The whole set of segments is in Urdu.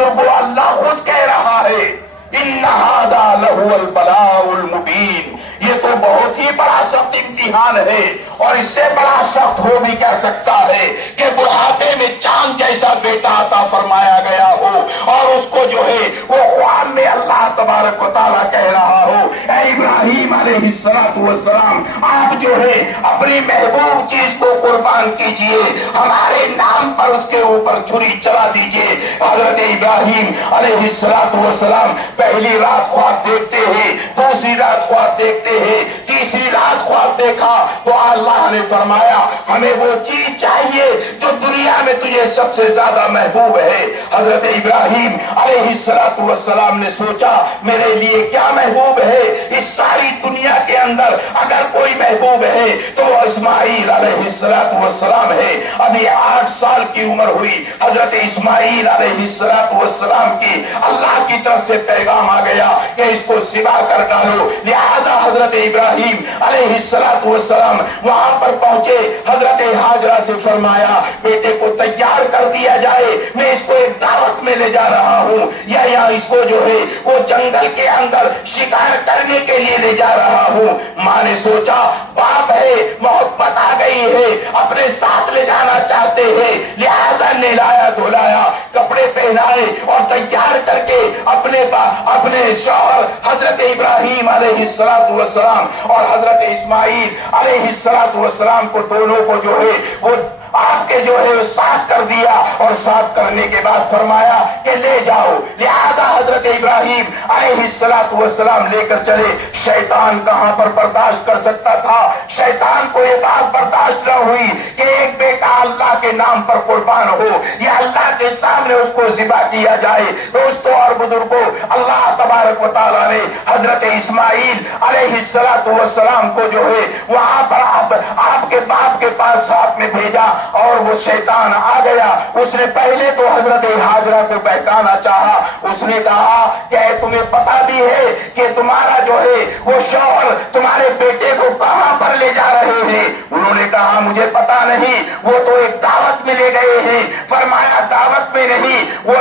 بزرگوں اللہ خود کہہ رہا ہے ان ھذا لہو البلاء المبین، یہ تو بہت ہی بڑا سخت امتحان ہے، اور اس سے بڑا سخت ہو بھی کیا سکتا ہے کہ بڑھاپے میں چاند جیسا بیٹا عطا فرمایا گیا ہو، اور اس کو جو ہے وہ خواب میں اللہ تبارک و تعالیٰ کہہ رہا ہو اے ابراہیم علیہ السلام آپ جو ہے اپنی محبوب چیز کو قربان کیجئے، ہمارے نام پر اس کے اوپر چھری چلا دیجئے۔ حضرت ابراہیم علیہ السلام پہلی رات خواب دیکھتے ہیں، دوسری رات خواب دیکھتے ہیں، تیسری رات خواب دیکھا تو اللہ نے فرمایا ہمیں وہ چیز چاہیے جو دنیا میں تجھے سب سے زیادہ محبوب ہے۔ حضرت ابراہیم علیہ السلام نے سوچا میرے لیے کیا محبوب ہے، اس ساری دنیا کے اندر اگر کوئی محبوب ہے تو وہ اسماعیل علیہ السلام ہے۔ ابھی 8 سال کی عمر ہوئی، حضرت اسماعیل علیہ السلام کی اللہ کی طرف سے پیغام آ گیا کہ اس کو ذبح کر ڈالو، لہذا حضرت ابراہیم علیہ السلام وہاں پر پہنچے، حضرت ہاجرہ سے فرمایا بیٹے کو تیار کر دیا جائے، میں اس کو ایک دعوت میں لے جا رہا ہوں، یا اس کو جو ہے وہ جنگل کے اندر شکار کرنے کے لیے لے جا رہا ہوں۔ ماں نے سوچا باپ ہے، محبت آ گئی ہے، اپنے ساتھ لے جانا چاہتے ہیں، لہذا نہلایا دھلایا، کپڑے پہنائے اور تیار کر کے اپنے شوہر حضرت ابراہیم علیہ السلام اور حضرت اسماعیل علیہ السلام کو دونوں کو جو ہے وہ آپ کے جو ہے ساتھ کر دیا، اور ساتھ کرنے کے بعد فرمایا کہ لے جاؤ، لہذا حضرت ابراہیم علیہ السلام لے کر چلے۔ شیطان کہاں پر برداشت کر سکتا تھا، شیطان کو یہ بات برداشت نہ ہوئی کہ ایک بیٹا اللہ کے نام پر قربان ہو یا اللہ کے سامنے اس کو ذبح کیا جائے۔ دوستوں اور بزرگوں، اللہ تبارک و تعالیٰ نے حضرت اسماعیل علیہ السلام کو جو ہے وہاں پر آپ کے باپ کے پاس ساتھ میں بھیجا، اور وہ شیطان آ گیا۔ اس نے پہلے تو حضرت ہاجرہ کو بہکانا چاہا، اس نے کہا کہ تمہیں پتا بھی ہے کہ تمہارا جو ہے وہ شوہر تمہارے بیٹے کو کہاں پر لے جا رہے ہیں؟ انہوں نے کہا مجھے پتا نہیں، وہ تو ایک دعوت میں لے گئے ہیں۔ فرمایا دعوت میں نہیں، وہ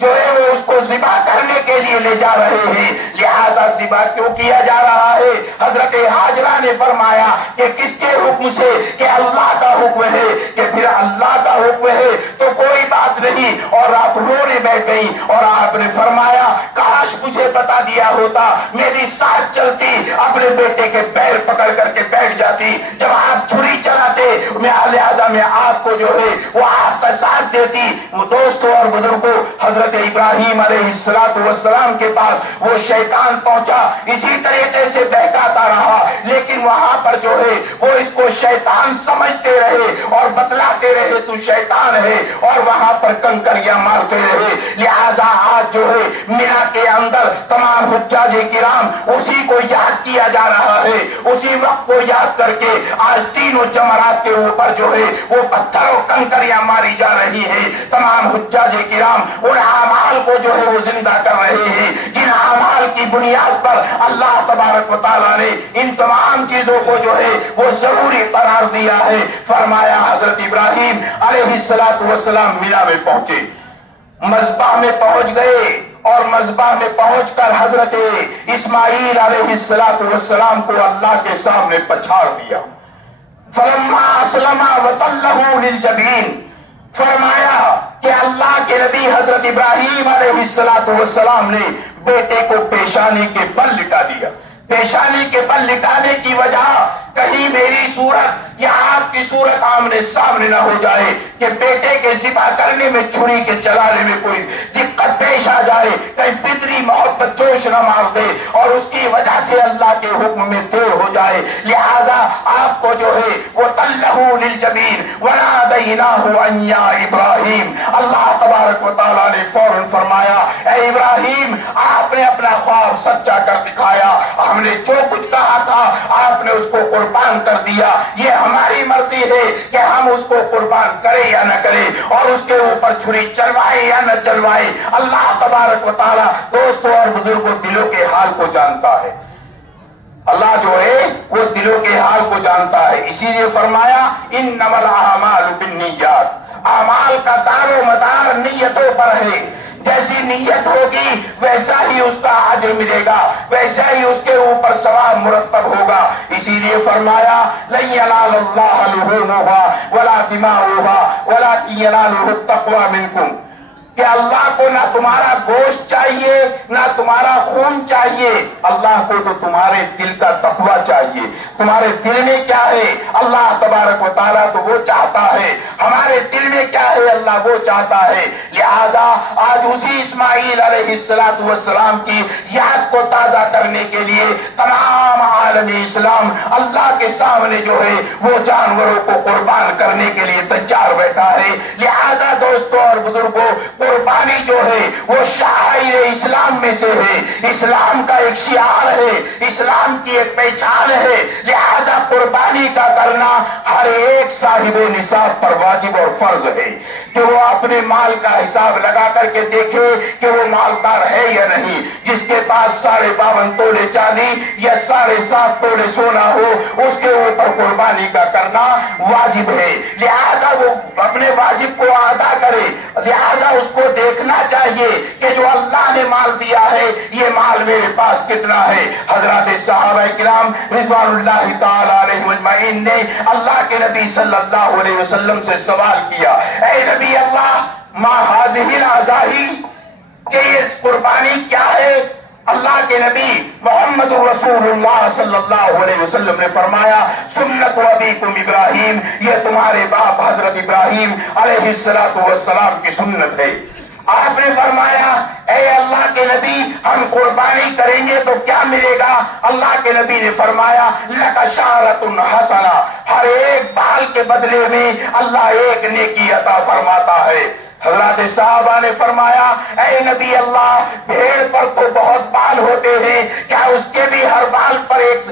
جو ہے وہ اس کو ذبح کرنے کے لیے لے جا رہے ہیں، لہذا ذبح کیوں کیا جا رہا ہے؟ حضرت ہاجرہ نے فرمایا کہ کس کے حکم سے؟ کہ اللہ کا حکم ہے۔ کہ پھر اللہ کا حکم ہے تو کوئی بات نہیں، اور آپ رونے بیٹھ گئی، اور آپ نے فرمایا کاش مجھے بتا دیا ہوتا، میری ساتھ چلتی، اپنے بیٹے کے پیر پکڑ کر کے بیٹھ جاتی، جب آپ چھری چلاتے لہذا میں آپ کو جو ہے وہ آپ کا ساتھ دیتی۔ وہ دوستوں اور بزرگوں، حضرت ابراہیم علیہ السلام کے پاس وہ شیطان پہنچا، اسی طریقے سے بہکاتا رہا، لیکن وہاں پر جو ہے وہ اس کو شیطان سمجھتے رہے اور بتلاتے رہے تو شیطان ہے، اور وہاں پر کنکریاں مارتے رہے۔ لہذا آج جو ہے مینا کے اندر تمام حجاج کرام اسی کو یاد کیا جا رہا ہے، اسی وقت کو یاد کر کے آج تینوں جمرات کے اوپر جو ہے وہ پتھر و کنکریاں ماری جا رہی ہیں۔ تمام حجاج کرام ان اعمال کو جو ہے وہ زندہ کر رہے ہیں جن اعمال کی بنیاد پر اللہ تبارک و تعالیٰ نے ان تمام چیزوں کو جو ہے وہ ضروری قرار دیا ہے۔ فرمایا حضرت ابراہیم علیہ السلام مینا میں پہنچے، مذبح میں پہنچ گئے، اور مذبح میں پہنچ کر حضرت اسماعیل علیہ السلام کو اللہ کے سامنے پچھاڑ دیا۔ فلما اسلم وتلہ للجبین، فرمایا کہ اللہ کے نبی حضرت ابراہیم علیہ السلام نے بیٹے کو پیشانی کے بل لٹا دیا۔ پیشانی کے بل لٹانے کی وجہ کہیں میری صورت یا آپ کی صورت آمنے سامنے نہ ہو جائے کہ بیٹے کے ذبح کرنے میں چھری کے چلانے میں کوئی دقت پیش آ جائے، کہیں فطری محبت جوش نہ مار دے اور اس کی وجہ سے اللہ کے حکم میں دیر ہو جائے، لہذا آپ کو جو ہے وہ تلہ للجبین ونادیناہ ان یا ابراہیم، اللہ تبارک و تعالیٰ نے فوراً فرمایا اے ابراہیم آپ نے اپنا خواب سچا کر دکھایا، ہم نے جو کچھ کہا تھا آپ نے اس کو قربان کر دیا، یہ ہماری مرضی ہے کہ ہم اس کو قربان کریں یا نہ کریں اور اس کے اوپر چھری چلوائے یا نہ چلوائے۔ اللہ تبارک و تعالیٰ دوستوں اور بزرگوں دلوں کے حال کو جانتا ہے، اللہ جو ہے وہ دلوں کے حال کو جانتا ہے، اسی لیے فرمایا انما الاعمال بالنیات، اعمال کا دار و مدار نیتوں پر ہے۔ جیسی نیت ہوگی ویسا ہی اس کا اجر ملے گا، ویسا ہی اس کے اوپر ثواب مرتب ہوگا۔ اسی لیے فرمایا لن ینال اللہ لحومها ولا دماؤها ولکن ینالہ التقوی منکم، کہ اللہ کو نہ تمہارا گوشت چاہیے نہ تمہارا خون چاہیے، اللہ کو تو تمہارے دل کا تقوی چاہیے۔ تمہارے دل میں کیا ہے اللہ تبارک و تعالیٰ تو وہ چاہتا ہے، ہمارے دل میں کیا ہے اللہ وہ چاہتا ہے۔ لہذا آج اسی اسماعیل علیہ السلام کی یاد کو تازہ کرنے کے لیے تمام عالم اسلام اللہ کے سامنے جو ہے وہ جانوروں کو قربان کرنے کے لیے تیار بیٹھا ہے۔ لہذا دوستوں اور بزرگوں، قربانی جو ہے وہ شعائر اسلام میں سے ہے، اسلام کا ایک شعار ہے، اسلام کی ایک پہچان ہے۔ لہذا قربانی کا کرنا ہر ایک صاحب نصاب پر واجب اور فرض ہے کہ وہ اپنے مال کا حساب لگا کر کے دیکھے کہ وہ مالدار ہے یا نہیں۔ جس کے پاس 52.5 تولے چاندی یا 7.5 تولے سونا ہو اس کے اوپر قربانی کا کرنا واجب ہے۔ لہذا وہ اپنے واجب کو ادا کرے۔ لہذا اس کو دیکھنا چاہیے کہ جو اللہ نے مال دیا ہے یہ مال میرے پاس کتنا ہے۔ حضرات صحابہ کرام رضوان اللہ تعالی علیہم اجمعین نے اللہ کے نبی صلی اللہ علیہ وسلم سے سوال کیا، اے نبی اللہ ما ہذہ الاضاحی، کہ یہ قربانی کیا ہے؟ اللہ کے نبی محمد رسول اللہ صلی اللہ علیہ وسلم نے فرمایا سنت ابیکم ابراہیم، یہ تمہارے باپ حضرت ابراہیم علیہ السلام کی سنت ہے۔ آپ نے فرمایا اے اللہ کے نبی ہم قربانی کریں گے تو کیا ملے گا؟ اللہ کے نبی نے فرمایا لک شعرۃ حسنہ، ہر ایک بال کے بدلے میں اللہ ایک نیکی عطا فرماتا ہے۔ حضرات صحابہ نے فرمایا اے نبی اللہ بھیڑ پر تو بہت بال ہوتے ہیں، کیا اس کے بھی ہر بال پر ایک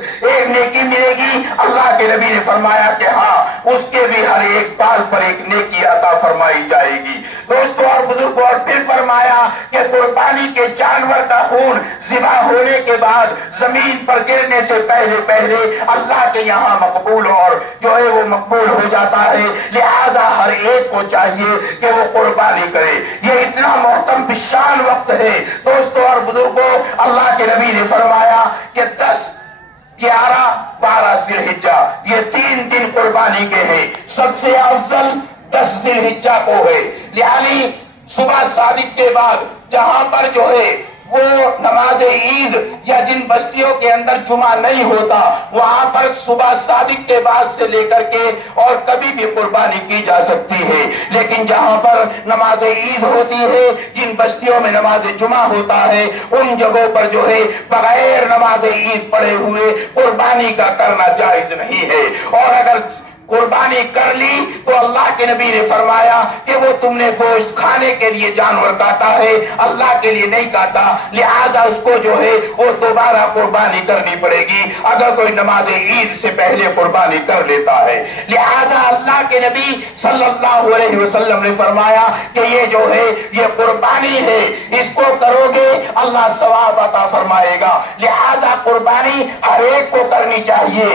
نیکی ملے گی؟ اللہ کے نبی نے فرمایا کہ ہاں اس کے بھی ہر ایک بال پر ایک نیکی عطا فرمائی جائے گی۔ دوستوں اور بزرگوں، اور پھر فرمایا کہ قربانی کے جانور کا خون ذبح ہونے کے بعد زمین پر گرنے سے پہلے اللہ کے یہاں مقبول اور جو ہے وہ مقبول ہو جاتا ہے۔ لہذا ہر ایک کو چاہیے کہ وہ قربانی کرے۔ یہ اتنا محترم بشان وقت ہے دوستوں اور بزرگوں، اللہ کے نبی نے فرمایا کہ 10، 11، 12 ذی الحجہ یہ 3 دن قربانی کے ہیں، سب سے افضل 10 ذی الحجہ کو ہے۔ یعنی صبح صادق کے بعد جہاں پر جو ہے وہ نماز عید یا جن بستیوں کے اندر جمعہ نہیں ہوتا وہاں پر صبح صادق کے بعد سے لے کر کے اور کبھی بھی قربانی کی جا سکتی ہے، لیکن جہاں پر نماز عید ہوتی ہے، جن بستیوں میں نماز جمعہ ہوتا ہے، ان جگہوں پر جو ہے بغیر نماز عید پڑھے ہوئے قربانی کا کرنا جائز نہیں ہے۔ اور اگر قربانی کر لی تو اللہ کے نبی نے فرمایا کہ وہ تم نے گوشت کھانے کے لیے جانور کاٹا ہے، اللہ کے لیے نہیں کاٹا، لہذا اس کو جو ہے وہ دوبارہ قربانی کرنی پڑے گی اگر کوئی نماز عید سے پہلے قربانی کر لیتا ہے۔ لہذا اللہ کے نبی صلی اللہ علیہ وسلم نے فرمایا کہ یہ جو ہے یہ قربانی ہے، اس کو کرو گے اللہ ثواب عطا فرمائے گا۔ لہذا قربانی ہر ایک کو کرنی چاہیے۔